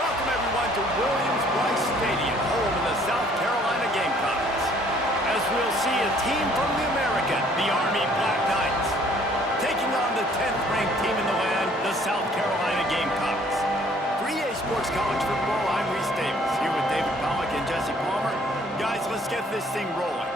Welcome everyone to Williams-Brice Stadium, home of the South Carolina Gamecocks. As we'll see a team from the American, the Army Black Knights, taking on the 10th-ranked team in the land, the South Carolina Gamecocks. For EA Sports College Football, I'm Reese Davis, here with David Pollock and Jesse Palmer. Guys, let's get this thing rolling.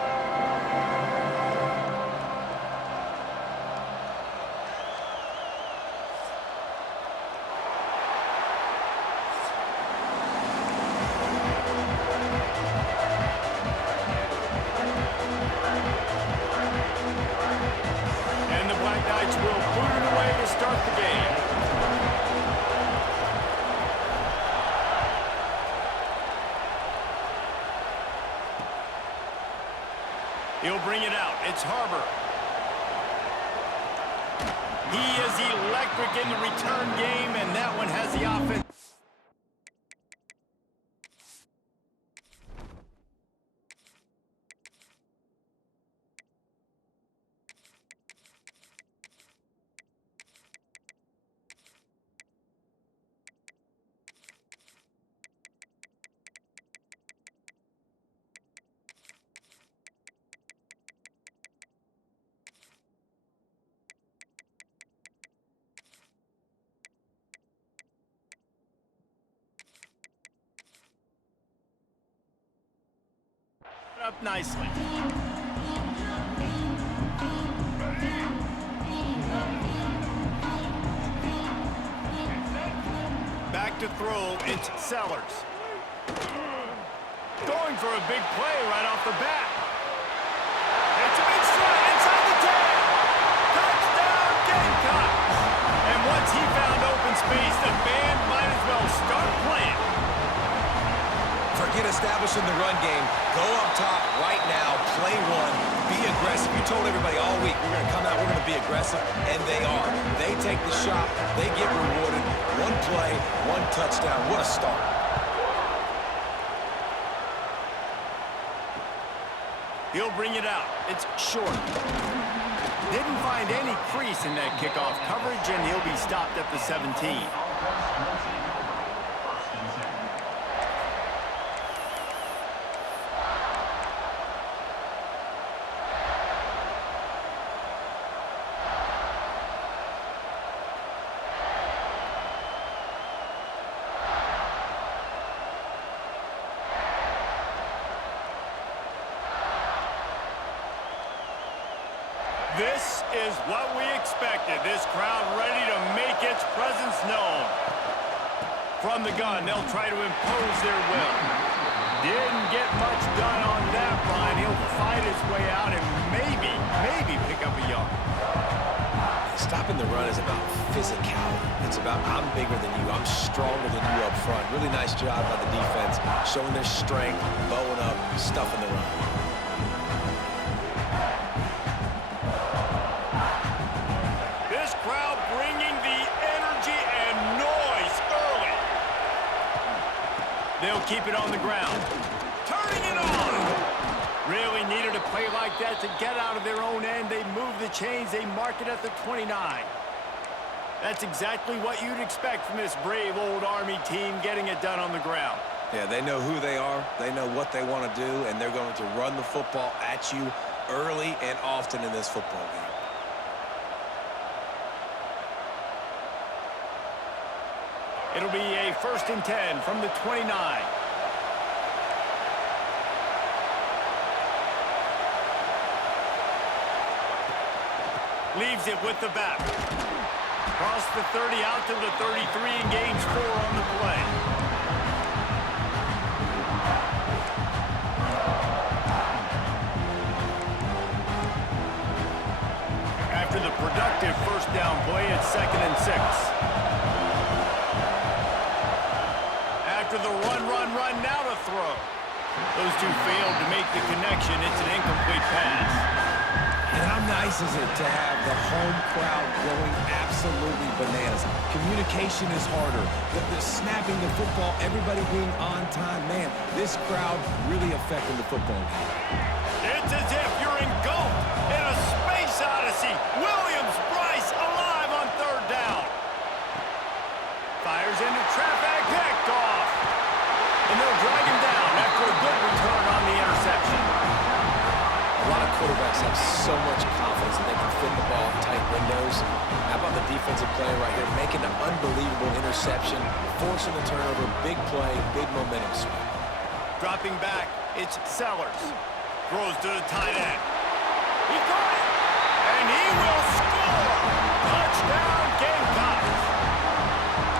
He'll bring it out. It's Harbor. He is electric in the return game, and that one has the offense. Up nicely. Back to throw, it's Sellers. Going for a big play right off the bat. It's a big strike inside the 10. Touchdown, Gamecocks! And once he found open space, the band might as well start playing. Forget establishing the run game. Go up top right now, play one, be aggressive. You told everybody all week, we're going to come out, we're going to be aggressive, and they are. They take the shot, they get rewarded. One play, one touchdown. What a start. He'll bring it out. It's short. Didn't find any crease in that kickoff coverage, and he'll be stopped at the 17. This is what we expected. This crowd ready to make its presence known. From the gun, they'll try to impose their will. Didn't get much done on that run. He'll fight his way out and maybe pick up a yard. Stopping the run is about physicality. It's about I'm bigger than you. I'm stronger than you up front. Really nice job by the defense, showing their strength, bowing up, stuffing the run. Crowd bringing the energy and noise early. They'll keep it on the ground. Turning it on. Really needed a play like that to get out of their own end. They move the chains. They mark it at the 29. That's exactly what you'd expect from this brave old Army team getting it done on the ground. Yeah, they know who they are. They know what they want to do, and they're going to run the football at you early and often in this football game. It'll be a 1st and 10 from the 29. Leaves it with the back. Across the 30 out to the 33 and gains 4 on the play. After the productive first down play, it's 2nd and 6. After the run, now to throw. Those two failed to make the connection. It's an incomplete pass. And how nice is it to have the home crowd going absolutely bananas? Communication is harder. The snapping the football, everybody being on time. Man, this crowd really affecting the football game. It's as if you're engulfed in a space odyssey. Williams-Brice alive on 3rd down. Fires into traffic, picked off. so much confidence that they can fit the ball in tight windows. How about the defensive player right here, making an unbelievable interception, forcing the turnover, big play, big momentum swing. Dropping back, it's Sellers. Throws to the tight end. He got it! And he will score! Touchdown, Gamecocks!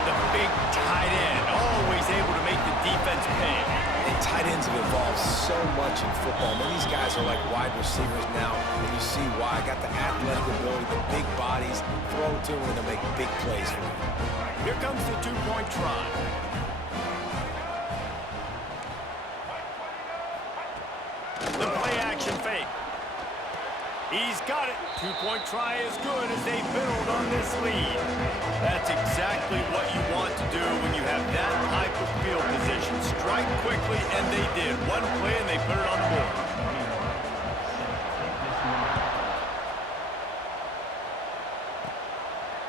The big tight end, always able to make the defense pay. And tight ends have evolved so much in football. Man, these guys are like wide receivers now, and you see why. Got the athletic ability, the big bodies, throw to them, and they'll make big plays for you. Here comes the two-point try. The play-action fake. He's got it. Two-point try is good as they build on this lead. That's exactly what you want to do when you have that type of field position. Strike quickly, and they did. One play, and they put it on the board.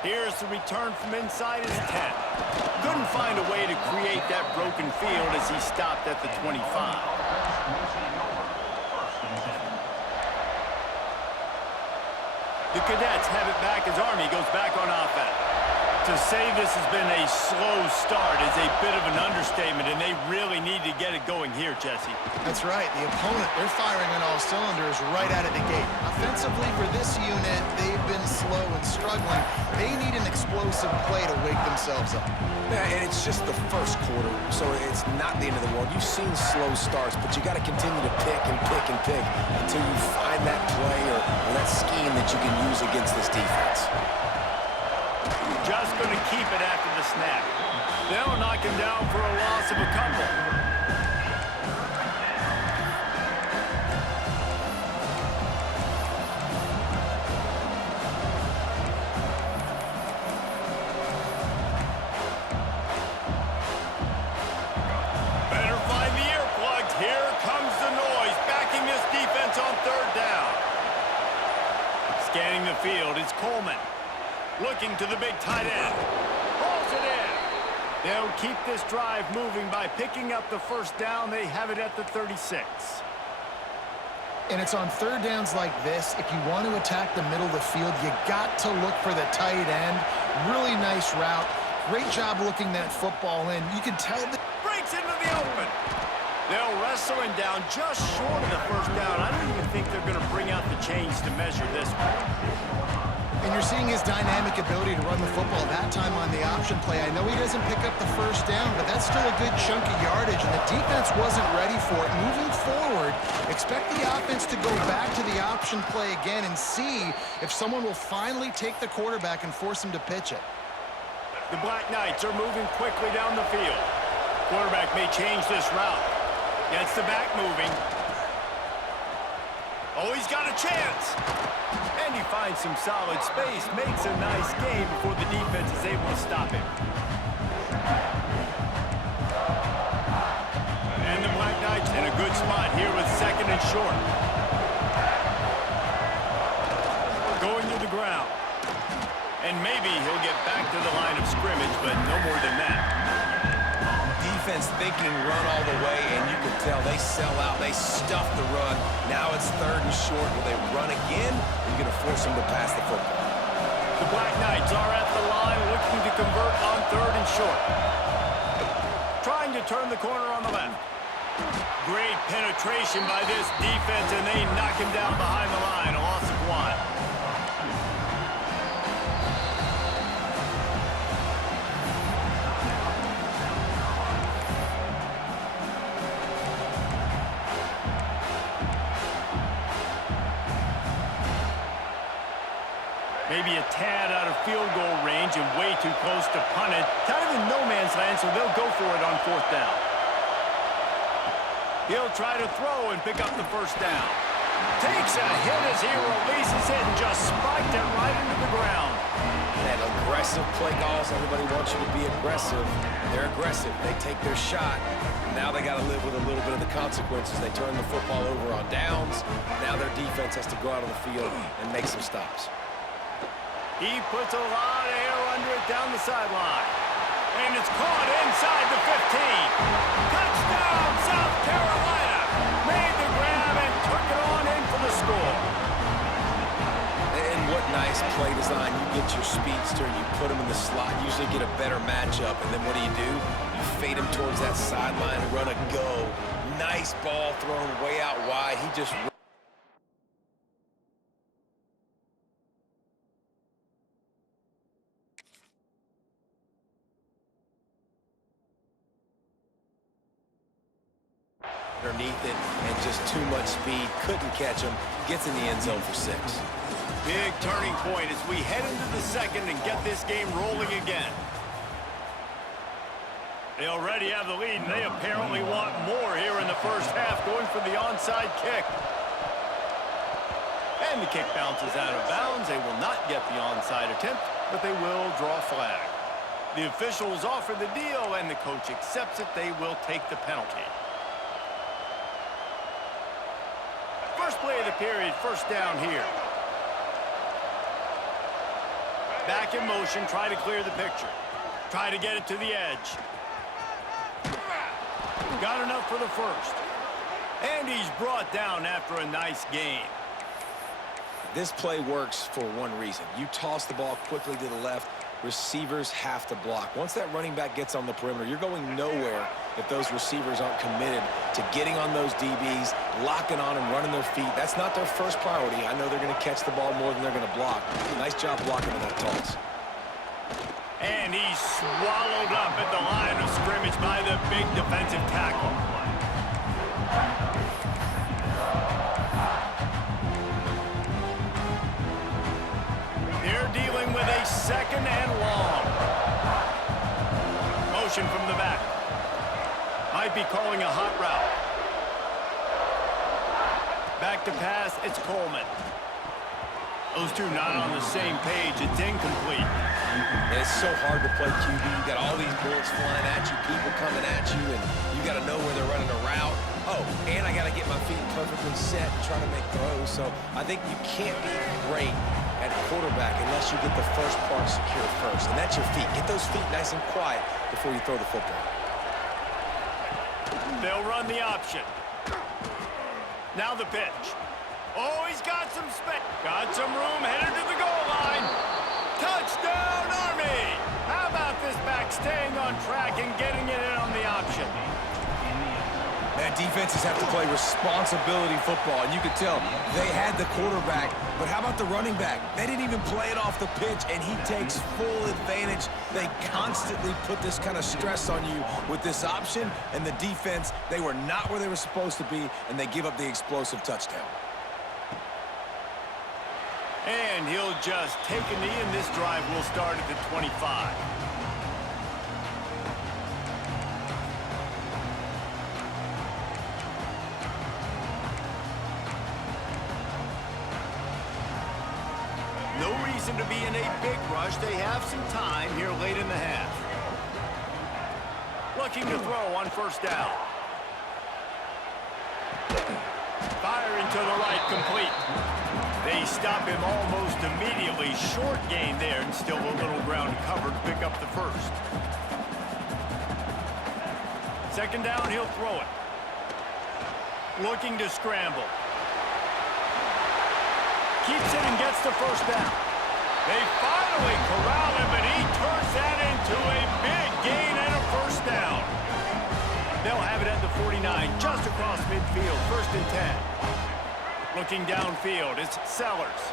Here's the return from inside his 10. Couldn't find a way to create that broken field as he stopped at the 25. The Cadets have it back as Army goes back on offense. To say this has been a slow start is a bit of an understatement, and they really need to get it going here, Jesse. That's right. The opponent, they're firing on all cylinders right out of the gate. Offensively, for this unit, they've been slow and struggling. They need an explosive play to wake themselves up. Yeah, and it's just the first quarter, so it's not the end of the world. You've seen slow starts, but you got to continue to pick and pick and pick until you find that play or that scheme that you can use against this defense. Just going to keep it after the snap. They'll knock him down for a loss of a couple. Better find the earplugs. Here comes the noise, backing this defense on third down. Scanning the field, it's Coleman. Looking to the big tight end. Pulls it in. They'll keep this drive moving by picking up the first down. They have it at the 36. And it's on third downs like this, if you want to attack the middle of the field, you got to look for the tight end. Really nice route. Great job looking that football in. You can tell that Breaks into the open. They'll wrestle him down just short of the first down. I don't even think they're going to bring out the chains to measure this one. And you're seeing his dynamic ability to run the football that time on the option play. I know he doesn't pick up the first down, but that's still a good chunk of yardage, and the defense wasn't ready for it. Moving forward, expect the offense to go back to the option play again and see if someone will finally take the quarterback and force him to pitch it. The Black Knights are moving quickly down the field. Quarterback may change this route. Gets the back moving. Oh, he's got a chance. And he finds some solid space, makes a nice game before the defense is able to stop him. And the Black Knights in a good spot here with second and short. Going to the ground. And maybe he'll get back to the line of scrimmage, but no more than that. Defense thinking run all the way, and you can tell they sell out. They stuff the run. Now it's third and short. Will they run again? You're going to force them to pass the football. The Black Knights are at the line looking to convert on third and short. Trying to turn the corner on the left. Great penetration by this defense, and they knock him down behind the line. A loss of one. Maybe a tad out of field goal range and way too close to punt it. Kind of in no man's land, so they'll go for it on fourth down. He'll try to throw and pick up the first down. Takes a hit as he releases it and just spiked it right into the ground. That aggressive play calls, everybody wants you to be aggressive. They're aggressive. They take their shot. Now they got to live with a little bit of the consequences. They turn the football over on downs. Now their defense has to go out on the field and make some stops. He puts a lot of air under it down the sideline. And it's caught inside the 15. Touchdown, South Carolina. Made the grab and took it on in for the score. nice play design. You get your speedster, you put him in the slot, usually get a better matchup, and then what do? You fade him towards that sideline and run a go. Nice ball thrown way out wide. He just... underneath it, and just too much speed. Couldn't catch him. Gets in the end zone for 6. Big turning point as we head into the second and get this game rolling again. They already have the lead, and they apparently want more here in the first half, going for the onside kick. And the kick bounces out of bounds. They will not get the onside attempt, but they will draw a flag. The officials offer the deal, and the coach accepts it. They will take the penalty. First play of the period, first down here. Back in motion, try to clear the picture. Try to get it to the edge. Got enough for the first. And he's brought down after a nice gain. This play works for one reason. You toss the ball quickly to the left, receivers have to block. Once that running back gets on the perimeter, you're going nowhere if those receivers aren't committed to getting on those DBs, locking on and running their feet. That's not their first priority. I know they're going to catch the ball more than they're going to block. Nice job blocking on that toss. And he's swallowed up at the line of scrimmage by the big defensive tackle. They're dealing with a second and long. Motion from the back. Might be calling a hot route. Back to pass, it's Coleman. Those two not on the same page. It's incomplete. And it's so hard to play QB. You got all these bullets flying at you, people coming at you, and you got to know where they're running a route. Oh, and I got to get my feet perfectly set and try to make throws. So I think you can't be great at quarterback unless you get the first part secure first, and that's your feet. Get those feet nice and quiet before you throw the football. They'll run the option. Now the pitch. Oh, he's got some space. Got some room, headed to the goal line. Touchdown, Army! How about this back staying on track and getting it in on the option? Man, defenses have to play responsibility football, and you could tell they had the quarterback, but how about the running back? They didn't even play it off the pitch, and he takes full advantage. They constantly put this kind of stress on you with this option, and the defense, they were not where they were supposed to be, and they give up the explosive touchdown. And he'll just take a knee, and this drive will start at the 25. No reason to be in a big rush. They have some time here late in the half. Looking to throw on first down. Firing to the right, complete. They stop him almost immediately. Short gain there, and still a little ground covered to pick up the first. Second down, he'll throw it. Looking to scramble. Keeps it and gets the first down. They finally corral him, and he turns that into a big gain and a first down. They'll have it at the 49, just across midfield, 1st and 10. Looking downfield, it's Sellers.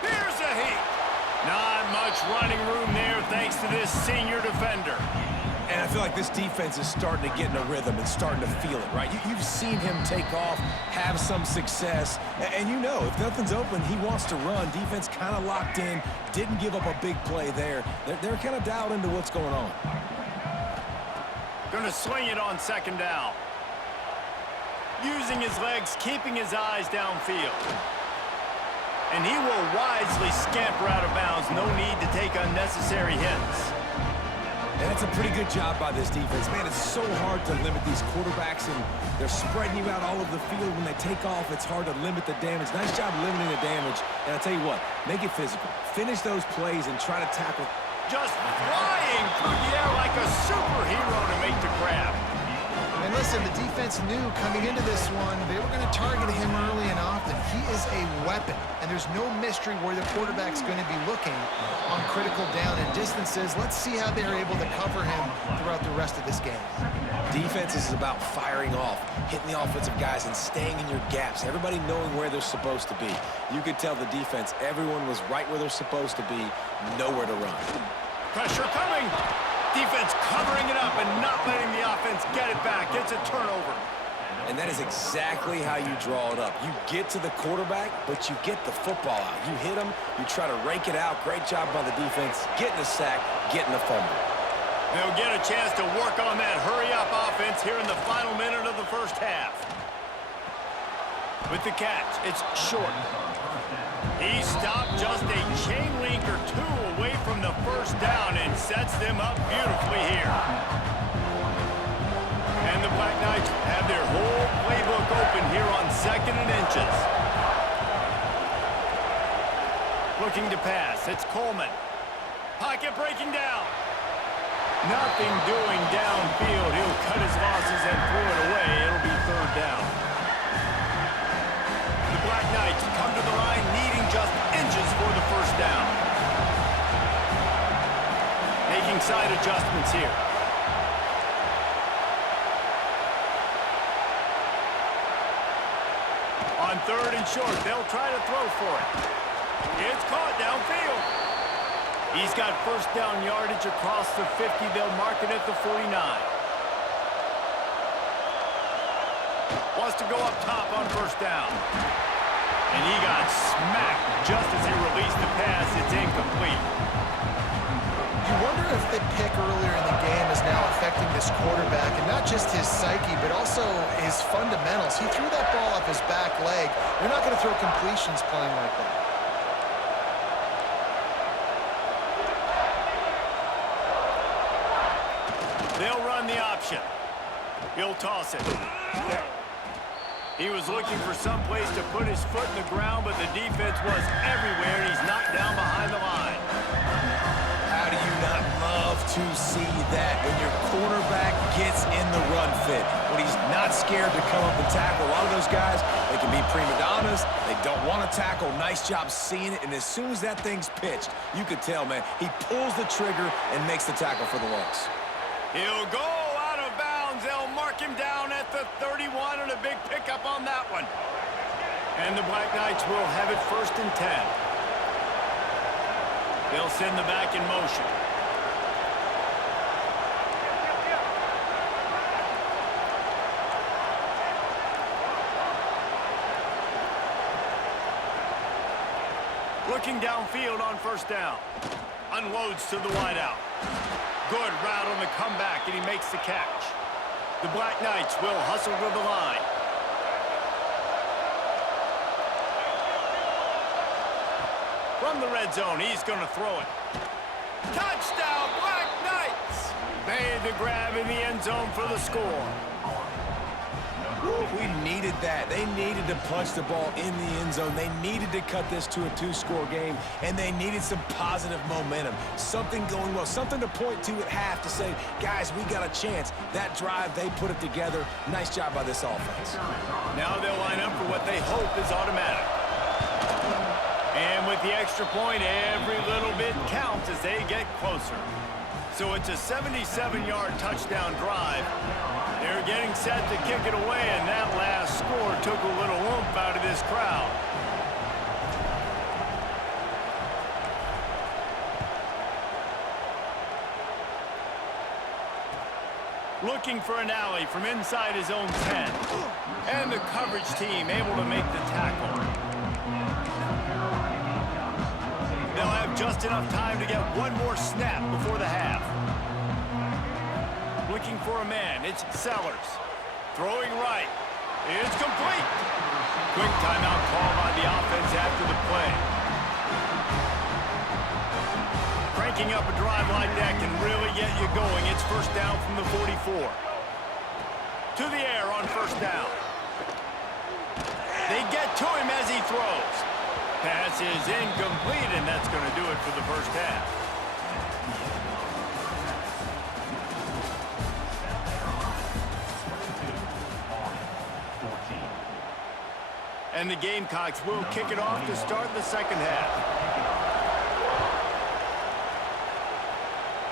Here's a heat. Not much running room there thanks to this senior defender. And I feel like this defense is starting to get in a rhythm and starting to feel it, right? You've seen him take off, have some success, and you know if nothing's open, he wants to run. Defense kind of locked in, didn't give up a big play there. They're kind of dialed into what's going on. Gonna swing it on second down. Using his legs, keeping his eyes downfield. And he will wisely scamper out of bounds. No need to take unnecessary hits. And that's a pretty good job by this defense. Man, it's so hard to limit these quarterbacks, and they're spreading you out all over the field. When they take off, it's hard to limit the damage. Nice job limiting the damage. And I'll tell you what, make it physical. Finish those plays and try to tackle. Just flying through the air like a superhero to make the grab. And And listen, the defense knew coming into this one, they were going to target him early and often. He is a weapon, and there's no mystery where the quarterback's going to be looking on critical down and distances. Let's see how they're able to cover him throughout the rest of this game. Defense is about firing off, hitting the offensive guys, and staying in your gaps. Everybody knowing where they're supposed to be. You could tell the defense, everyone was right where they're supposed to be, nowhere to run. Pressure coming. Defense covering it up and not letting the offense get it back. It's a turnover. And that is exactly how you draw it up. You get to the quarterback, but you get the football out. You hit him, you try to rake it out. Great job by the defense, getting the sack, getting the fumble. They'll get a chance to work on that hurry-up offense here in the final minute of the first half. With the catch, it's short. He stopped just a chain link or two away from the first down and sets them up beautifully here. And the Black Knights have their whole playbook open here on 2nd and inches. Looking to pass, it's Coleman. Pocket breaking down. Nothing doing downfield. He'll cut his losses and throw it away. It'll be 3rd down. The Black Knights come to the line needing just inches for the first down. Making side adjustments here. On 3rd and short, they'll try to throw for it. It's caught downfield. He's got first down yardage across the 50. They'll mark it at the 49. Wants to go up top on first down. And he got smacked just as he released the pass. It's incomplete. You wonder if the pick earlier in the game is now affecting this quarterback, and not just his psyche, but also his fundamentals. He threw that ball off his back leg. You're not going to throw completions playing like that. They'll run the option. He'll toss it. He was looking for some place to put his foot in the ground, but the defense was everywhere, and he's knocked down behind the line. How do you not love to see that when your quarterback gets in the run fit? When he's not scared to come up and tackle. A lot of those guys, they can be prima donnas. They don't want to tackle. Nice job seeing it. And as soon as that thing's pitched, you could tell, man, he pulls the trigger and makes the tackle for the loss. He'll go out of bounds. They'll mark him down at the 31, and a big pickup on that one. And the Black Knights will have it 1st and 10. They'll send the back in motion. Looking downfield on first down. Unloads to the wideout. Good route on the comeback, and he makes the catch. The Black Knights will hustle to the line. From the red zone, he's going to throw it. Touchdown, Black Knights! Made the grab in the end zone for the score. We needed that. They needed to punch the ball in the end zone. They needed to cut this to a 2-score game, and they needed some positive momentum. Something going well, something to point to at half to say, guys, we got a chance. That drive, they put it together. Nice job by this offense. Now they'll line up for what they hope is automatic. And with the extra point, every little bit counts as they get closer. So it's a 77-yard touchdown drive. They're getting set to kick it away, and that last score took a little oomph out of this crowd. Looking for an alley from inside his own 10. And the coverage team able to make the tackle. They'll have just enough time to get one more snap before the half. Looking for a man, it's Sellers. Throwing right. It's complete. Quick timeout call by the offense after the play. Cranking up a drive like that can really get you going. It's first down from the 44. To the air on first down. They get to him as he throws. Pass is incomplete, and that's going to do it for the first half. And the Gamecocks will kick it off to start the second half.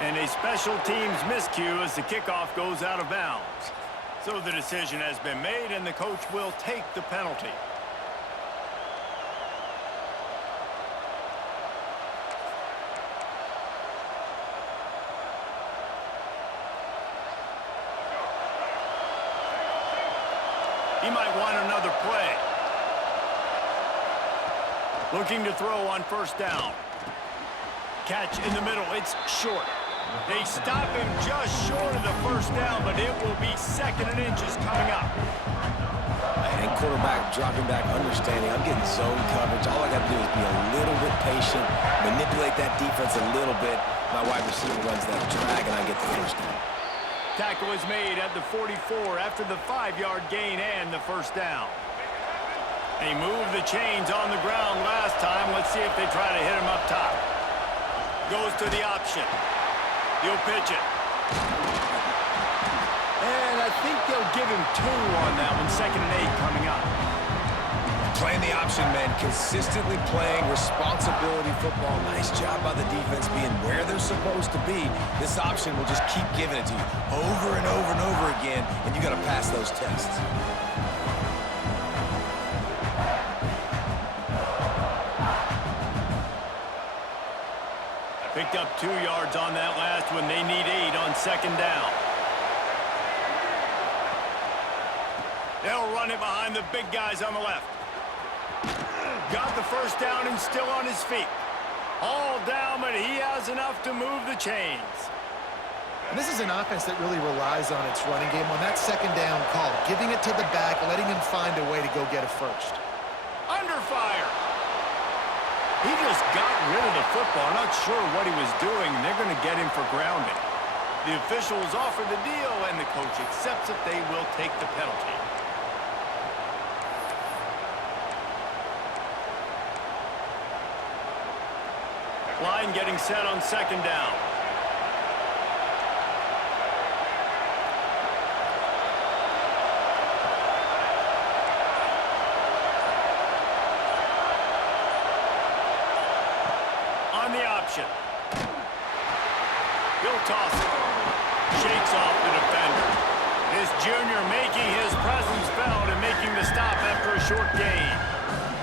And a special teams miscue as the kickoff goes out of bounds. So the decision has been made, and the coach will take the penalty. He might want another play. Looking to throw on first down. Catch in the middle. It's short. They stop him just short of the first down, but it will be 2nd and inches coming up. And quarterback dropping back, understanding I'm getting zone coverage. All I got to do is be a little bit patient, manipulate that defense a little bit. My wide receiver runs that drag, and I get the first down. Tackle is made at the 44 after the 5-yard gain and the first down. They moved the chains on the ground last time. Let's see if they try to hit him up top. Goes to the option. He'll pitch it. And I think they'll give him 2 on that one. 2nd and 8 coming up. Playing the option, man. Consistently playing responsibility football. Nice job by the defense being where they're supposed to be. This option will just keep giving it to you over and over and over again, and you got to pass those tests. Picked up 2 yards on that last one. They need 8 on 2nd down. They'll run it behind the big guys on the left. Got the first down and still on his feet. All down, but he has enough to move the chains. And this is an offense that really relies on its running game on that 2nd down call, giving it to the back, letting him find a way to go get a first. Under fire. He just got rid of the football. Not sure what he was doing, and they're going to get him for grounding. The officials offer the deal, and the coach accepts it. They will take the penalty. Line getting set on 2nd down. On the option. He'll toss it. Shakes off the defender. This junior making his presence felt and making the stop after a short gain.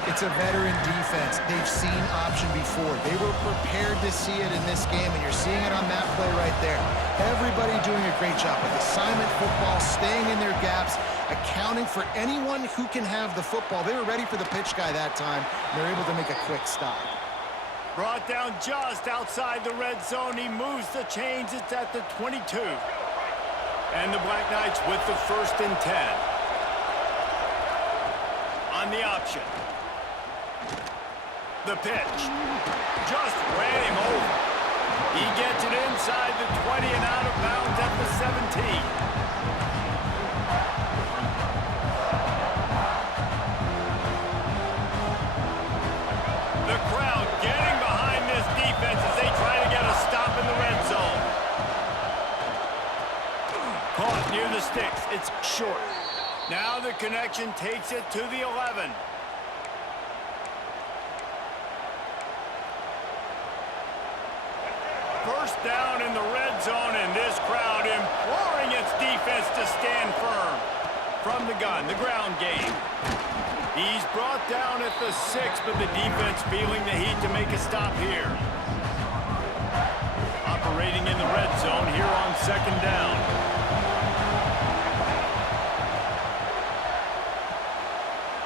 It's a veteran defense. They've seen option before. They were prepared to see it in this game, and you're seeing it on that play right there. Everybody doing a great job with assignment football, staying in their gaps, accounting for anyone who can have the football. They were ready for the pitch guy that time, and they're able to make a quick stop. Brought down just outside the red zone. He moves the chains. It's at the 22. And the Black Knights with the 1st and 10. On the option. The pitch. Just ran him over. He gets it inside the 20 and out of bounds at the 17. The crowd getting behind this defense as they try to get a stop in the red zone. Caught near the sticks. It's short. Now the connection takes it to the 11. First down in the red zone, and this crowd imploring its defense to stand firm. From the gun, the ground game. He's brought down at the 6, but the defense feeling the heat to make a stop here. Operating in the red zone here on 2nd down.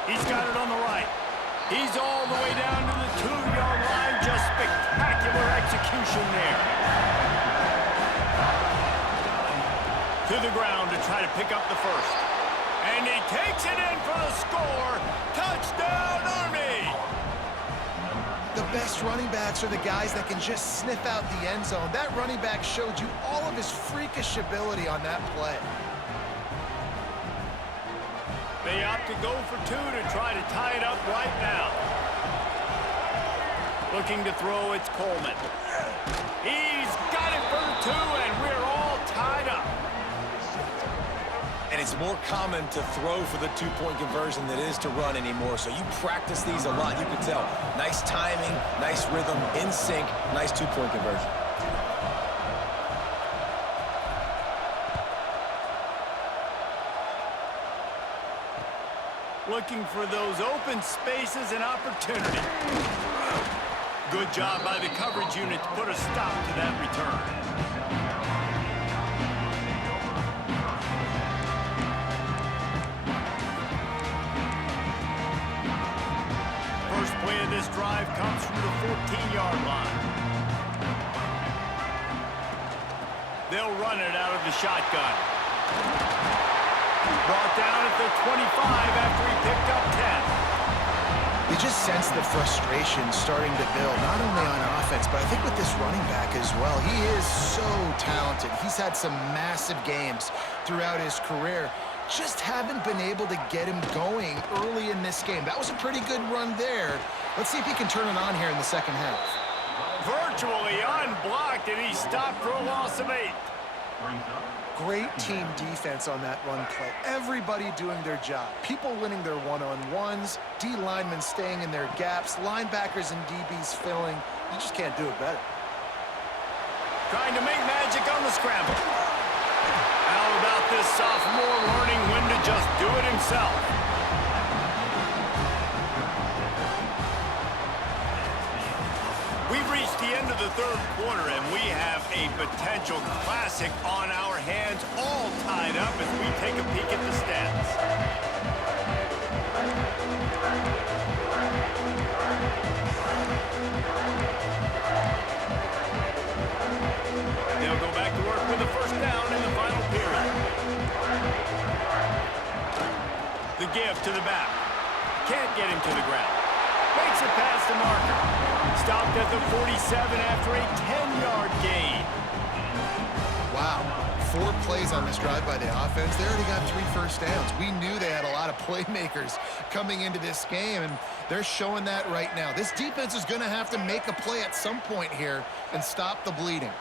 He's got it on the right. He's all the way down to the 2-yard line. Just spectacular execution there. To the ground to try to pick up the first. And he takes it in for the score. Touchdown, Army! The best running backs are the guys that can just sniff out the end zone. That running back showed you all of his freakish ability on that play. They opt to go for 2 to try to tie it up right now. Looking to throw, it's Coleman. He's got it for the 2, and we're all tied up. And And it's more common to throw for the two-point conversion than it is to run anymore. So you practice these a lot. You can tell. Nice timing, nice rhythm, in sync, nice two-point conversion. Looking for those open spaces and opportunity. Good job by the coverage unit to put a stop to that return. First play of this drive comes from the 14-yard line. They'll run it out of the shotgun. Brought down at the 25 after he picked up 10. You just sense the frustration starting to build, not only on offense, but I think with this running back as well. He is so talented. He's had some massive games throughout his career. Just haven't been able to get him going early in this game. That was a pretty good run there. Let's see if he can turn it on here in the second half. Virtually unblocked, and he stopped for a loss of 8. Great team defense on that run play. Everybody doing their job. People winning their one-on-ones, D linemen staying in their gaps, linebackers and DBs filling. You just can't do it better. Trying to make magic on the scramble. How about this sophomore learning when to just do it himself? We've reached the end of the third quarter, and we have a potential classic on our hands, all tied up as we take a peek at the stats. They'll go back to work with a first down in the final period. The give to the back. Can't get him to the ground. Makes it past the marker. Stopped at the 47 after a 10-yard gain. Wow. 4 plays on this drive by the offense. They already got 3 first downs. We knew they had a lot of playmakers coming into this game, and they're showing that right now. This defense is going to have to make a play at some point here and stop the bleeding.